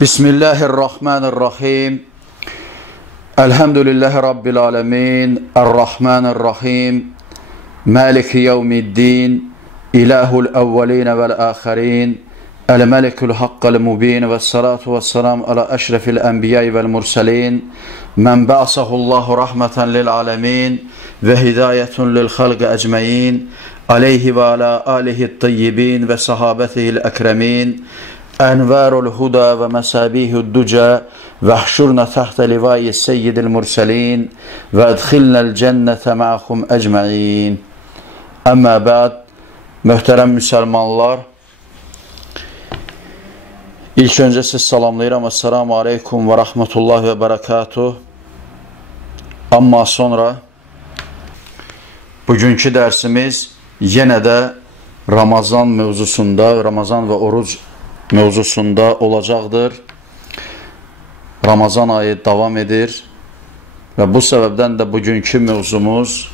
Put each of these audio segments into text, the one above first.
Bismillahirrahmanirrahim. Elhamdülillahi Rabbil alemin. Errahmanirrahim. Maliki yevmiddin. İlahul evveline vel ahirin. El-melikul haqqal mubin. Ve salatu ve selam ala eşrefil enbiyayı vel murselin. Men ba'sahullahu rahmeten lil alemin. Ve hidayetun lil halqi ecmeyin. Aleyhi ve ala alihi tayyibin ve sahabetihil ekremin. Envarul huda ve mesabihud duca ve hşurna tahta livai seyyidil murselin ve edkhilnel cennete ma'hum ecmain. Amma ba'd, möhtərəm müsəlmanlar, ilk öncə siz salamlayıram. Esselamu aleykum və rahmetullahi və barakatuh. Amma sonra bugünkü dərsimiz yenə də Ramazan mövzusunda, Ramazan və oruc mövzusunda olacaqdır. Ramazan ayı davam edir və bu səbəbdən də bugünkü mövzumuz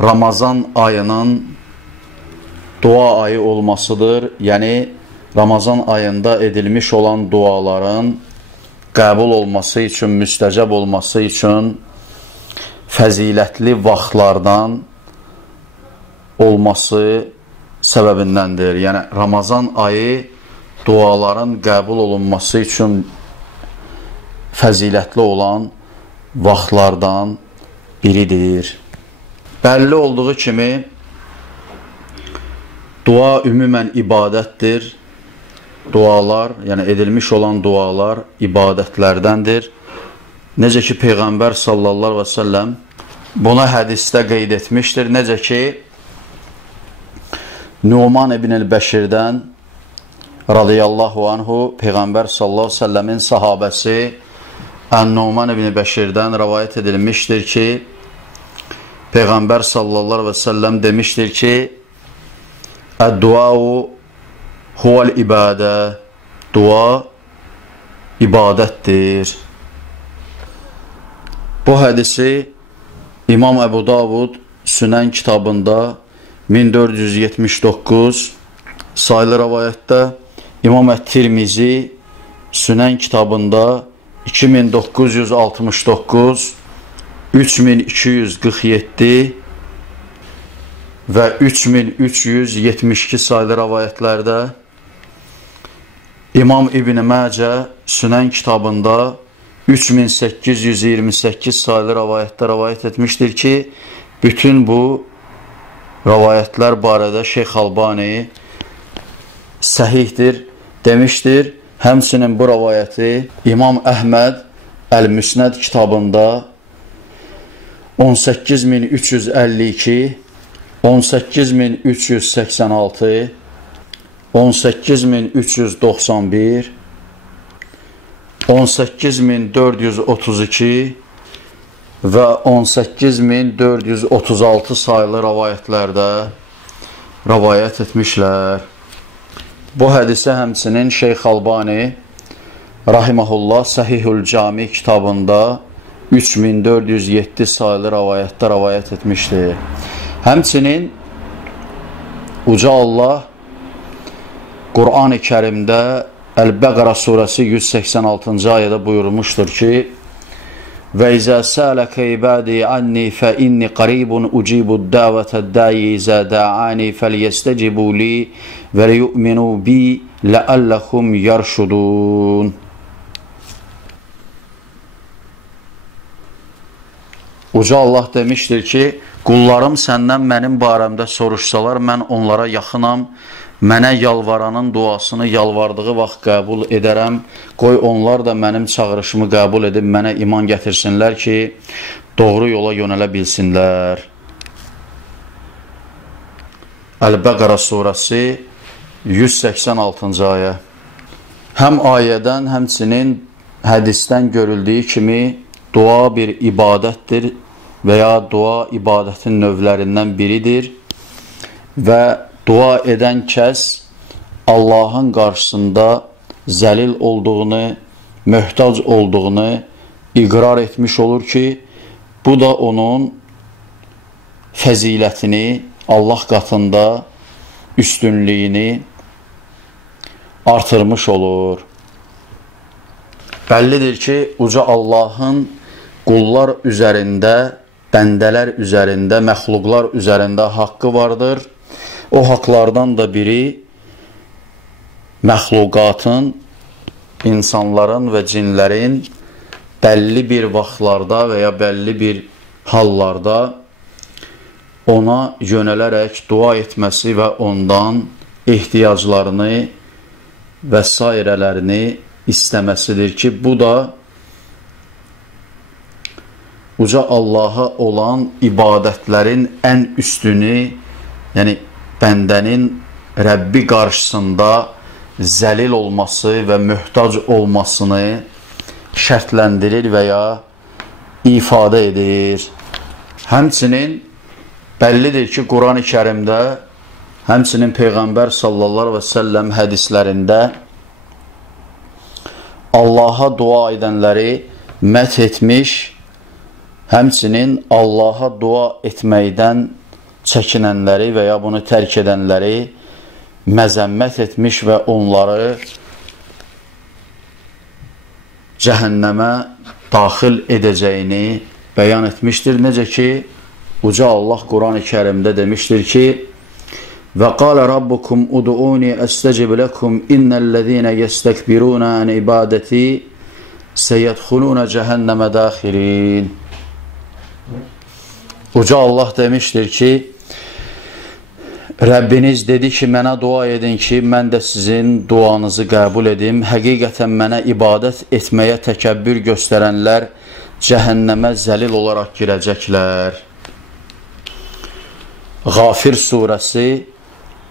Ramazan ayının dua ayı olmasıdır. Yəni, Ramazan ayında edilmiş olan duaların qəbul olması üçün, müstəcəb olması üçün fəzilətli vaxtlardan olması səbəbindəndir. Yəni, Ramazan ayı duaların qəbul olunması üçün fəzilətli olan vaxtlardan biridir. Bəlli olduğu kimi, dua ümumən ibadətdir. Dualar, yəni edilmiş olan dualar ibadətlərdəndir. Necə ki, Peyğəmbər sallallahu aleyhi və səlləm buna hədisdə qeyd etmişdir. Necə ki, Numan ibn el-Bəşirdən radiyallahu anhu Peyğəmbər sallallahu aleyhi ve sellemin sahabəsi Numan ibn el-Bəşirdən rəvayət edilmişdir ki, Peyğəmbər sallallahu aleyhi ve sellem demişdir ki, Əd-duau huvel ibadə, dua ibadətdir. Bu hədisi İmam Əbu Davud Sünən kitabında 1479 sayılı rəvayətdə, İmam Ət-Tirmizi Sünən kitabında 2969, 3247 və 3372 sayılı rəvayətlərdə, İmam İbn Məcə Sünən kitabında 3828 sayılı rəvayətdə rəvayət etmişdir ki, bütün bu rəvayətlər barədə Şeyx Albani səhihdir demişdir. Həmçinin bu rəvayəti İmam Əhməd Əl-Müsnəd kitabında 18352, 18386, 18391, 18432 və 18436 sayılı rəvayətlərdə rəvayət etmişlər. Bu hədisə həmçinin Şeyx Albani rahiməhullah Səhihül Cami kitabında 3407 sayılı rəvayətdə rəvayət etmişdir. Həmçinin Uca Allah Qur'an-ı Kərimdə Əl-Bəqərə surəsi 186-cı ayədə buyurmuşdur ki, Və izə sələkə ibadi anni fə inni qaribun ucibud dəvətə dəyi izə də'ani fəlyəstəcibu li və liyu'minu bi ləəlləxum yarşudun. Uca Allah demişdir ki, qullarım səndən mənim barəmdə soruşsalar, mən onlara yaxınam, mənə yalvaranın duasını yalvardığı vaxt qəbul edərəm, qoy onlar da mənim çağırışımı qəbul edib mənə iman gətirsinlər ki, doğru yola yönələ bilsinlər. Əl-Bəqərə surəsi 186-cı ayə. Həm ayədən, həmçinin hədisdən görüldüyü kimi dua bir ibadətdir və ya dua ibadətin növlərindən biridir və dua edən kəs Allahın qarşısında zəlil olduğunu, möhtac olduğunu iqrar etmiş olur ki, bu da onun fəzilətini, Allah qatında üstünlüyünü artırmış olur. Bəllidir ki, uca Allahın qullar üzərində, bəndələr üzərində, məxluqlar üzərində haqqı vardır. O haqlardan da biri məxluqatın, insanların və cinlərin bəlli bir vaxtlarda və ya bəlli bir hallarda ona yönələrək dua etməsi və ondan ehtiyaclarını və sairələrini istəməsidir ki, bu da uca Allaha olan ibadətlərin ən üstünü, yəni bəndənin Rəbbi qarşısında zəlil olması və möhtac olmasını şərtləndirir və ya ifadə edir. Həmçinin bəllidir ki, Quran-ı Kərimdə, həmçinin Peyğəmbər sallallahu əleyhi və səlləm hədislərində Allaha dua edənləri məth etmiş, həmçinin Allaha dua etməkdən çəkinənləri və ya bunu tərk edənləri məzəmmət etmiş və onları cəhənnəmə daxil edəcəyini bəyan etmişdir. Necə ki, uca Allah Quran-ı Kərimdə demişdir ki, və qalə rabbukum uduuni əstəcib ləkum innəl-ləzīnə yəstəkbiruna ən ibadəti səyədxuluna cəhənnəmə daxirin. Uca Allah demişdir ki, Rəbbiniz dedi ki, mənə dua edin ki, mən də sizin duanızı qəbul edim. Həqiqətən mənə ibadət etməyə təkəbbür göstərənlər cəhənnəmə zəlil olaraq girəcəklər. Qafir surəsi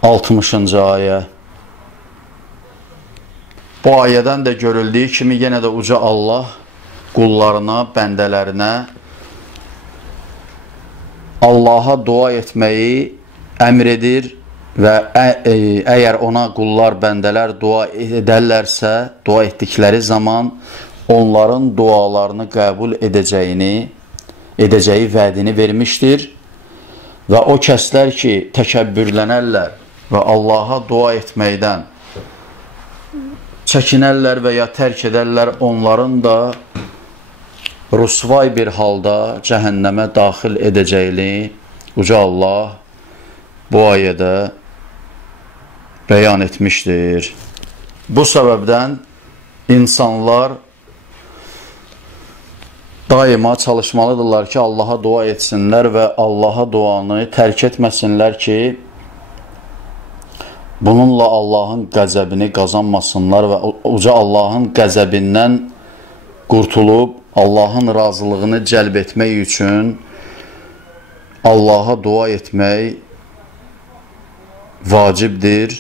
60-cı ayə. Bu ayədən də görüldüyü kimi yenə də uca Allah qullarına, bəndələrinə Allaha dua etməyi əmr edir və əgər ona qullar, bəndələr dua edərlərsə, dua etdikləri zaman onların dualarını qəbul edəcəyi vədini vermişdir. Və o kəslər ki, təkəbbürlənərlər və Allaha dua etməkdən çəkinərlər və ya tərk edərlər, onların da rüsvay bir halda cəhənnəmə daxil edəcəyini uca Allah bu ayədə bəyan etmişdir. Bu səbəbdən insanlar daima çalışmalıdırlar ki, Allaha dua etsinlər və Allaha duanı tərk etməsinlər ki, bununla Allahın qəzəbini qazanmasınlar və uca Allahın qəzəbindən qurtulub Allahın razılığını cəlb etmək üçün Allaha dua etmək vacibdir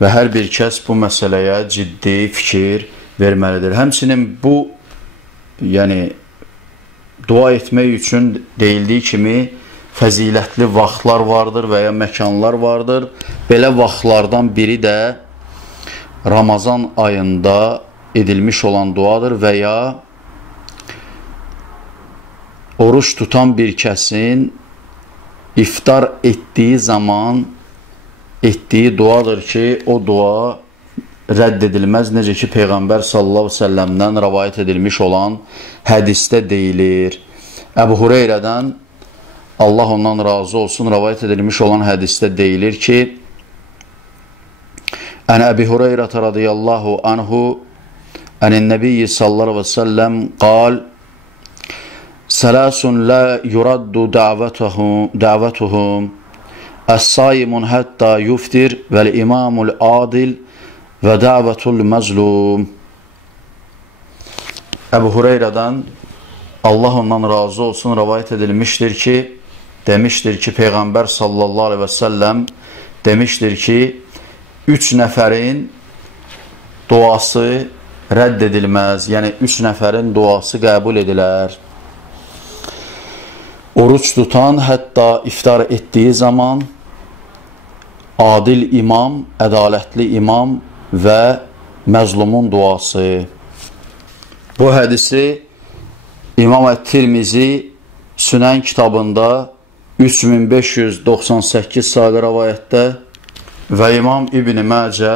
və hər bir kəs bu məsələyə ciddi fikir verməlidir. Həmçinin bu, yəni dua etmək üçün deyildiyi kimi fəzilətli vaxtlar vardır və ya məkanlar vardır. Belə vaxtlardan biri də Ramazan ayında edilmiş olan duadır və ya oruç tutan bir kəsin iftar etdiyi zaman etdiyi duadır ki, o dua rədd edilməz. Necə ki, Peyğəmbər sallallahu əleyhi və səlləmdən rəvayət edilmiş olan hədisdə deyilir. Əbu Hureyrədən, Allah ondan razı olsun, rəvayət edilmiş olan hədisdə deyilir ki, Ən Əbi Hureyrətə radiyallahu anhu ənin nəbiyyi sallallahu əleyhi və səlləm qal Sələsun lə yuraddu dəvətuhum Əs-saimun həttə yuftir vəl-imamul adil və dəvətul məzlum. Əbu Hureyrədən, Allah ondan razı olsun, rəvayət edilmişdir ki, demişdir ki, Peyğəmbər sallallahu aleyhi və səlləm demişdir ki, 3 nəfərin duası rədd edilməz, yəni 3 nəfərin duası qəbul edilər. Oruç tutan, hətta iftar etdiyi zaman adil imam, ədalətli imam və məzlumun duası. Bu hədisi İmam Ət-Tirmizi Sünən kitabında 3598 sayılı rəvayətdə və İmam İbn-i Məcə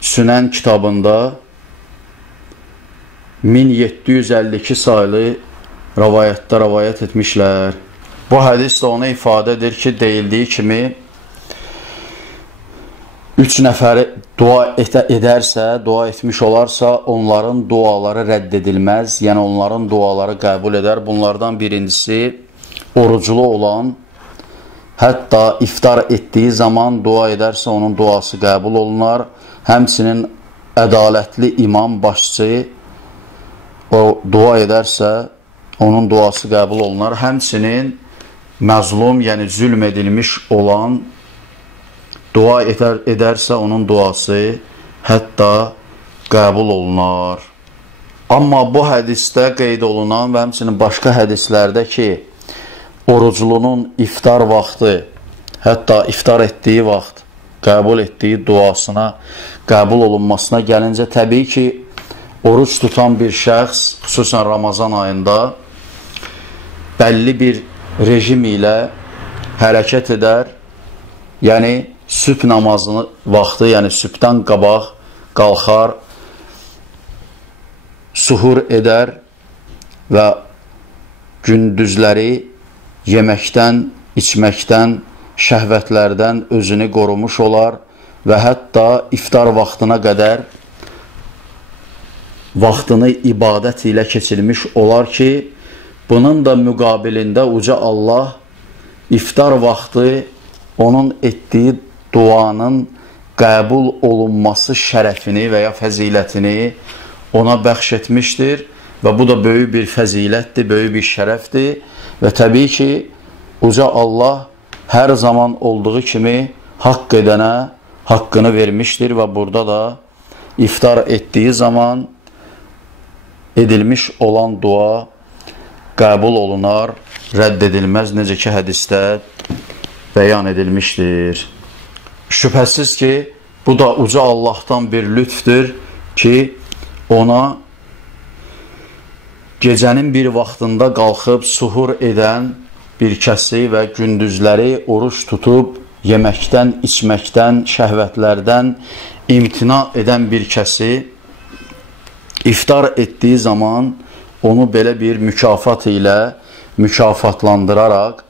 Sünən kitabında 1752 saylı rəvayətdə rəvayət etmişlər. Bu hədis də ona ifadə edir ki, deyildiyi kimi 3 nəfəri dua edərsə, dua etmiş olarsa, onların duaları rədd edilməz, yəni onların duaları qəbul edər. Bunlardan birincisi oruclu olan, hətta iftar etdiyi zaman dua edərsə, onun duası qəbul olunar. Həmçinin ədalətli imam başçı o dua edərsə, onun duası qəbul olunar. Həmçinin məzlum, yəni zülm edilmiş olan dua edərsə, onun duası hətta qəbul olunar. Amma bu hədisdə qeyd olunan və həmçinin başqa hədislərdə ki, oruclunun iftar vaxtı, hətta iftar etdiyi vaxt qəbul etdiyi duasına qəbul olunmasına gəlincə, təbii ki, oruc tutan bir şəxs, xüsusən Ramazan ayında bəlli bir rejim ilə hərəkət edər, yəni sübh namazını vaxtı, yəni sübhdən qabaq qalxar, suhur edər və gündüzləri yeməkdən, içməkdən, şəhvətlərdən özünü qorumuş olar və hətta iftar vaxtına qədər vaxtını ibadət ilə keçirmiş olar ki, bunun da müqabilində Uca Allah iftar vaxtı onun etdiyi duanın qəbul olunması şərəfini və ya fəzilətini ona bəxş etmişdir və bu da böyük bir fəzilətdir, böyük bir şərəfdir və təbii ki, Uca Allah hər zaman olduğu kimi haqq edənə haqqını vermişdir və burada da iftar etdiyi zaman edilmiş olan dua qəbul olunar, rədd edilməz, necə ki, hədisdə bəyan edilmişdir. Şübhəsiz ki, bu da Uca Allahdan bir lütfdür ki, ona gecənin bir vaxtında qalxıb suhur edən bir kəsi və gündüzləri oruç tutub, yeməkdən, içməkdən, şəhvətlərdən imtina edən bir kəsi iftar etdiyi zaman onu belə bir mükafat ilə mükafatlandıraraq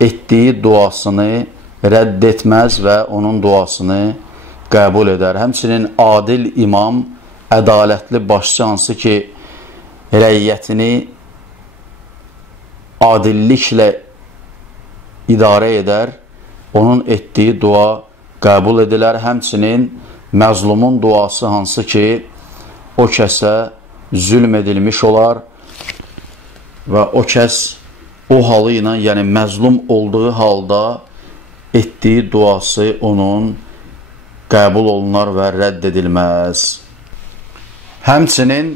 etdiyi duasını rədd etməz və onun duasını qəbul edər. Həmçinin adil imam, ədalətli başçı, hansı ki, rəiyyətini adilliklə idarə edər, onun etdiyi dua qəbul edilər. Həmçinin məzlumun duası, hansı ki, o kəsə zülm edilmiş olar və o kəs o halı ilə, yəni məzlum olduğu halda etdiyi duası onun qəbul olunar və rədd edilməz. Həmçinin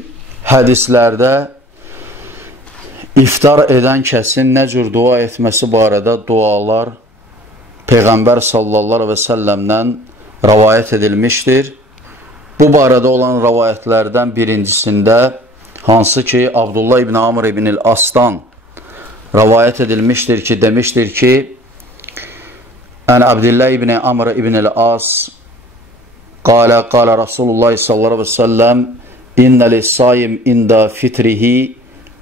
hədislərdə iftar edən kəsin nə cür dua etməsi barədə dualar Peyğəmbər sallallahu əleyhi və səlləmdən rəvayət edilmişdir. Bu barədə olan rəvayətlərdən birincisində, hansı ki, Abdullah ibn Amr ibn el-Asdan rəvayət edilmişdir ki, demişdir ki, Ən Abdullah ibn Amr ibn el-As qalə Rasulullah sallallahu aleyhi ve sellem İnnə lis-saim inda fitrihi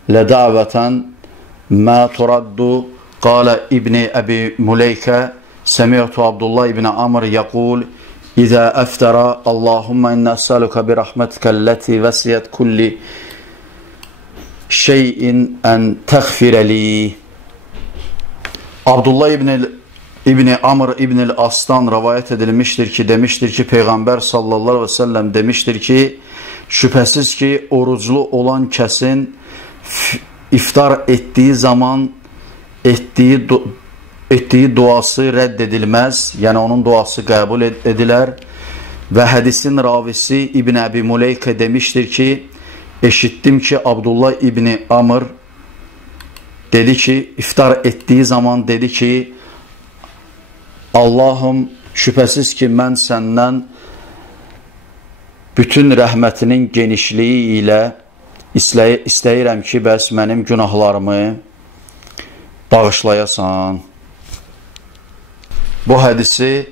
ledavatan ma turaddu qalə İbni Əbi Muleykə Semi'tu Abdullah ibn Amr yaqul İzə əftərə Allahumma innə əsəluka bi rəhmətikəlləti vəsiyyət kulli şeyin ən təğfirəli. Abdullah İbni Amr ibn el-Asdan rəvayət edilmişdir ki, demişdir ki, Peyğəmbər sallallahu aleyhi ve sellem demişdir ki, şübhəsiz ki, oruclu olan kəsin iftar etdiyi zaman etdiyi duası rədd edilməz, yəni onun duası qəbul edilər və hədisin ravisi İbn Əbi Muleykə demişdir ki, eşitdim ki, Abdullah İbni Amr dedi ki, iftar etdiyi zaman dedi ki, Allahım, şübhəsiz ki, mən səndən bütün rəhmətinin genişliyi ilə istəyirəm ki, bəs mənim günahlarımı bağışlayasan. Bu hədisi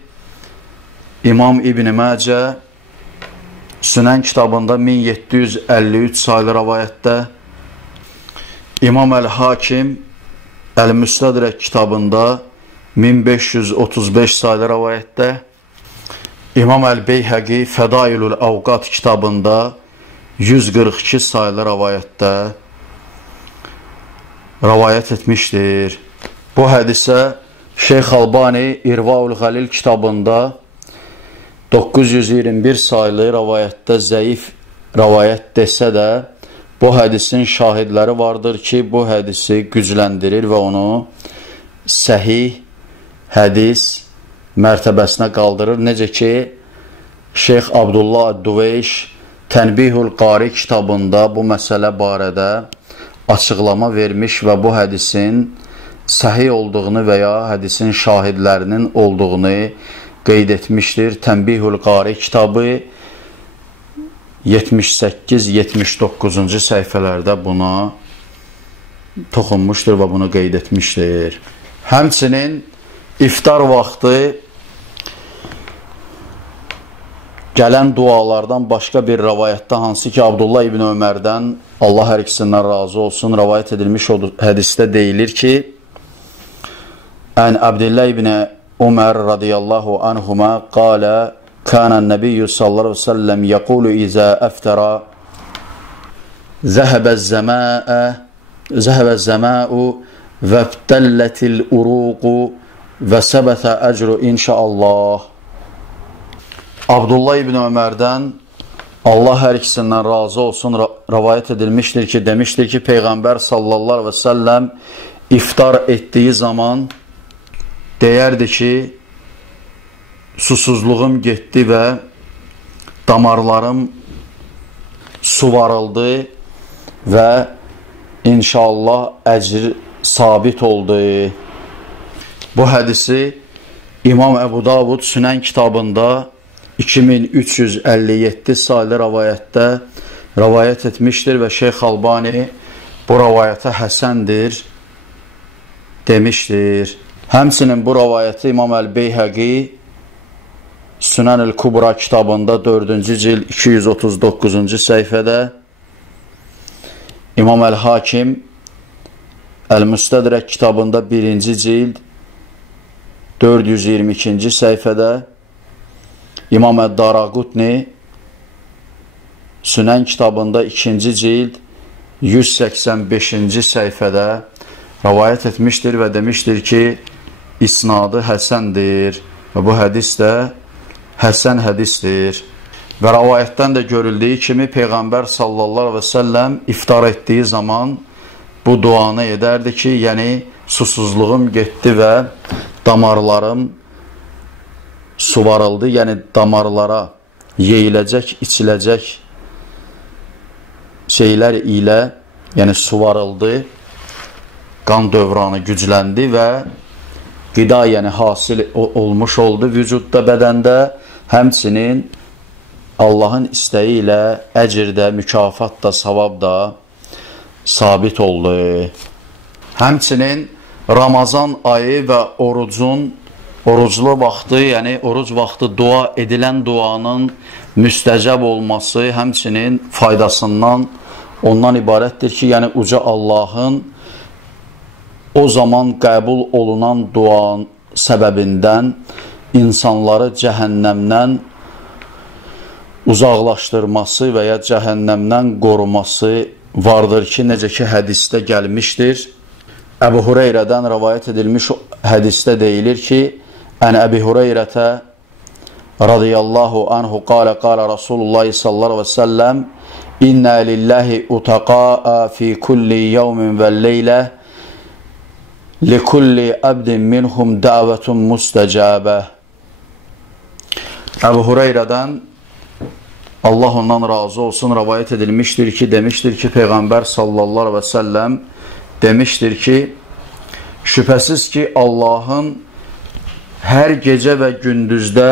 İmam İbn Məcə Sünən kitabında 1753 saylı rəvayətdə, İmam Əl-Hakim Əl-Müstədrək kitabında 1535 saylı rəvayətdə, İmam Əl-Beyhəqi Fədailul Avqat kitabında 142 saylı rəvayətdə rəvayət etmişdir. Bu hədisə Şeyx Albani İrvaul Xəlil kitabında 921 saylı rəvayətdə zəif rəvayət desə də, bu hədisin şahidləri vardır ki, bu hədisi gücləndirir və onu səhih hədis mərtəbəsinə qaldırır. Necə ki, Şeyx Abdullah Ad-Duveyş Tənbihul Qari kitabında bu məsələ barədə açıqlama vermiş və bu hədisin səhih olduğunu və ya hədisin şahidlərinin olduğunu qeyd etmişdir. Tənbihul Qari kitabı 78-79-cu səhifələrdə buna toxunmuşdur və bunu qeyd etmişdir. Həmçinin iftar vaxtı gələn dualardan başqa bir rəvayətdə, hansı ki Abdullah ibn Ömərdən, Allah hər ikisindən razı olsun, rəvayət edilmiş hədisdə deyilir ki, Ən Abdullah ibn Ömər radiyallahu anhuma qalə, kənən nəbiyyü sallallahu aleyhi ve sellem yəqulu izə əftərə zəhəbə zəməu və btəllətil uruqu və səbətə əcru inşaallah. Abdullah ibn Ömərdən, Allah hər ikisindən razı olsun, rəvayət edilmişdir ki, demişdir ki, Peyğəmbər sallallahu aleyhi ve sellem iftar etdiyi zaman deyərdi ki, susuzluğum getdi və damarlarım suvarıldı və inşallah əcr sabit oldu. Bu hədisi İmam Əbu Davud Sünən kitabında 2357 saylı rəvayətdə rəvayət etmişdir və Şeyx Albani bu rəvayətə həsəndir demişdir. Həmçinin bu rəvayəti İmam Əl-Beyhəqi Sünən el-Kubra kitabında 4-cü cild 239-cu səhifədə, İmam Əl-Hakim Əl-Müstədrək kitabında 1-ci cild 422-ci səhifədə, İmam Əd-Daraqutni Sünən kitabında 2-ci cild 185-ci səhifədə rəvayət etmişdir və demişdir ki, isnadı həsəndir və bu hədis də həsən hədisdir. Və rəvayətdən də görüldüyü kimi Peyğəmbər sallallahu aleyhi ve sellem iftar etdiyi zaman bu duanı edərdi ki, yəni susuzluğum getdi və damarlarım suvarıldı, yəni damarlara yeyiləcək, içiləcək şeylər ilə, yəni suvarıldı, qan dövranı gücləndi və qida, yəni hasil olmuş oldu vücudda, bədəndə, həmçinin Allahın istəyi ilə əcr də, mükafat da, savab da sabit oldu. Həmçinin Ramazan ayı və oruclu vaxtı, yəni oruc vaxtı dua edilən duanın müstəcəb olması həmçinin faydasından ondan ibarətdir ki, yəni uca Allahın o zaman qəbul olunan duanın səbəbindən insanları cəhənnəmdən uzaqlaşdırması və ya cəhənnəmdən qoruması vardır ki, necə ki hədisdə gəlmişdir. Əbu Hureyrədən rəvayət edilmiş hədisdə deyilir ki, Ən Əbi Hureyrətə radiyallahu anhu qalə Rasulullah sallallahu aleyhi ve sellem İnnə lillahi utaqa'a fi kulli yevmin və leylə likulli abdin minhum dəvətun müstəcəbə. Əbu Hureyrədən, Allah ondan razı olsun, rəvayət edilmişdir ki, demişdir ki, Peyğəmbər sallallahu aleyhi ve sellem demişdir ki, şübhəsiz ki, Allahın hər gecə və gündüzdə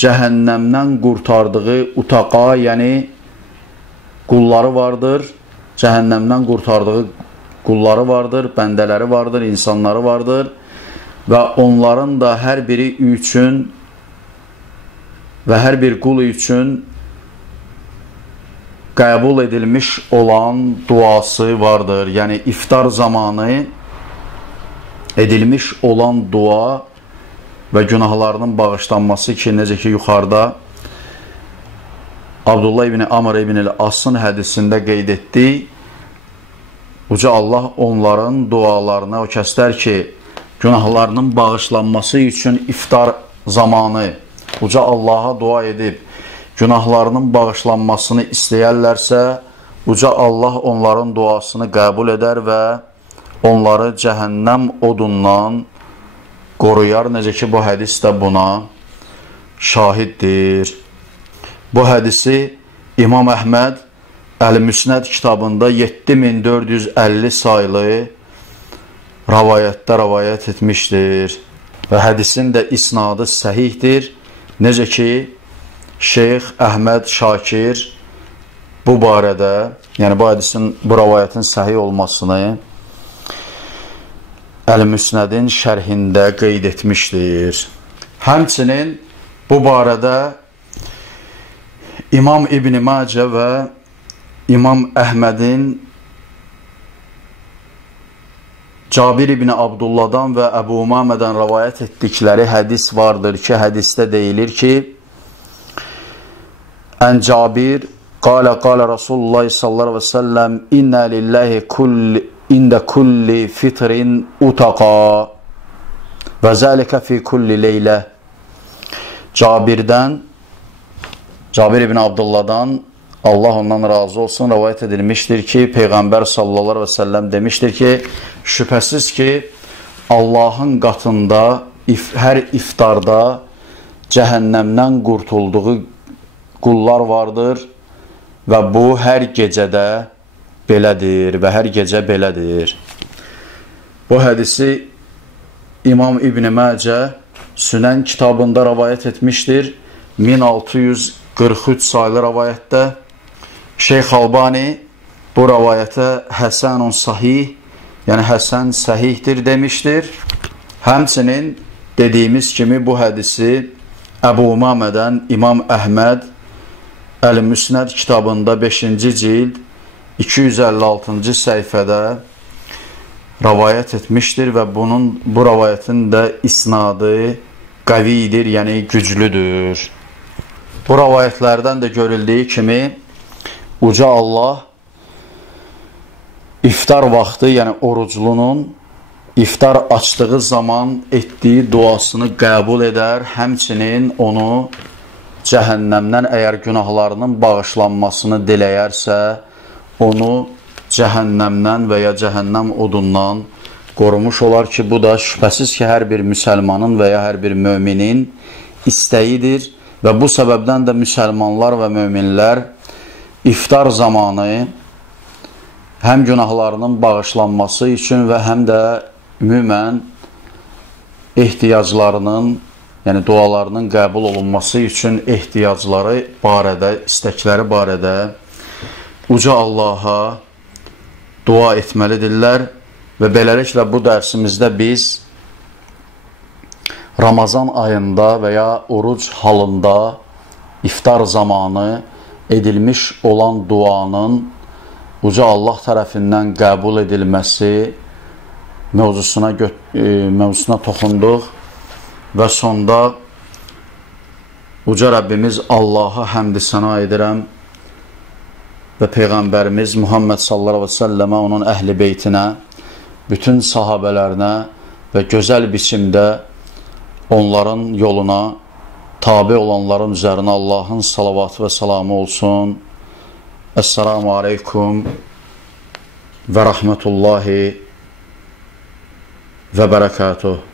cəhənnəmdən qurtardığı utaqa, yəni qulları vardır, cəhənnəmdən qurtardığı qulları vardır, bəndələri vardır, insanları vardır və onların da hər biri üçün və hər bir qul üçün qəbul edilmiş olan duası vardır. Yəni iftar zamanı edilmiş olan dua və günahlarının bağışlanması ki, necə ki yuxarıda Abdullah ibn Amr ibn el-Asın hədisində qeyd etdi. Uca Allah onların dualarına, o kəslər ki, günahlarının bağışlanması üçün iftar zamanı Uca Allaha dua edib, günahlarının bağışlanmasını istəyərlərsə, Uca Allah onların duasını qəbul edər və onları cəhənnəm odundan qoruyar. Necə ki, bu hədis də buna şahiddir. Bu hədisi İmam Əhməd Əl-Müsnəd kitabında 7450 saylı rəvayətdə rəvayət etmişdir. Və hədisin də isnadı səhihdir. Necə ki, Şeyx Əhməd Şakir bu barədə, yəni bu hədisin, bu rəvayətin səhih olmasını Əl-Müsnədin şərhində qeyd etmişdir. Həmçinin bu barədə İmam İbn Macə və İmam Əhmədin Cabir ibn Abdullahdan və Əbu Umamədən rəvayət etdikləri hədis vardır ki, hədisdə deyilir ki, Ən Cabir qalə Rasulullah sallallahu aleyhi ve sellem İnnə lillahi ində kulli fitrin utaqa və zəlikə fi kulli leylə. Cabir ibn Abdullahdan, Allah ondan razı olsun, rəvayət edilmişdir ki, Peyğəmbər sallallahu aleyhi ve sellem demişdir ki, şübhəsiz ki, Allahın qatında hər iftarda cəhənnəmdən qurtulduğu qullar vardır və bu hər gecədə belədir və hər gecə belədir. Bu hədisi İmam İbn Macə Sünən kitabında rəvayət etmişdir. 1643 saylı rəvayətdə. Şeyx Albani bu rəvayətə Həsənun Sahih, yəni Həsən səhihdir demişdir. Həmçinin dediyimiz kimi bu hədisi Əbu Umamədən İmam Əhməd Əl-Müsnəd kitabında 5-ci cild 256-cı səhifədə rəvayət etmişdir və bu rəvayətin də isnadı qavidir, yəni güclüdür. Bu rəvayətlərdən də görüldüyü kimi Uca Allah iftar vaxtı, yəni oruclunun iftar açdığı zaman etdiyi duasını qəbul edər, həmçinin onu cəhənnəmdən əgər günahlarının bağışlanmasını diləyərsə, onu cəhənnəmdən və ya cəhənnəm odundan qorumuş olar ki, bu da şübhəsiz ki, hər bir müsəlmanın və ya hər bir möminin istəyidir və bu səbəbdən də müsəlmanlar və möminlər iftar zamanı həm günahlarının bağışlanması üçün və həm də ümumən ehtiyaclarının, yəni dualarının qəbul olunması üçün ehtiyacları barədə, istəkləri barədə Uca Allaha dua etməlidirlər və beləliklə bu dərsimizdə biz Ramazan ayında və ya oruc halında iftar zamanı edilmiş olan duanın Uca Allah tərəfindən qəbul edilməsi mövzusuna toxunduq və sonda Uca Rəbbimiz Allaha həmd-i səna edirəm və Peyğəmbərimiz Muhammed sallallahu aleyhi ve səlləmə, onun əhl-i beytinə, bütün sahabələrinə və gözəl biçimdə onların yoluna tabi olanların üzərinə Allahın salavatı və salamı olsun. Esselamu aleykum və rəhmətullahi və bərəkatuhu.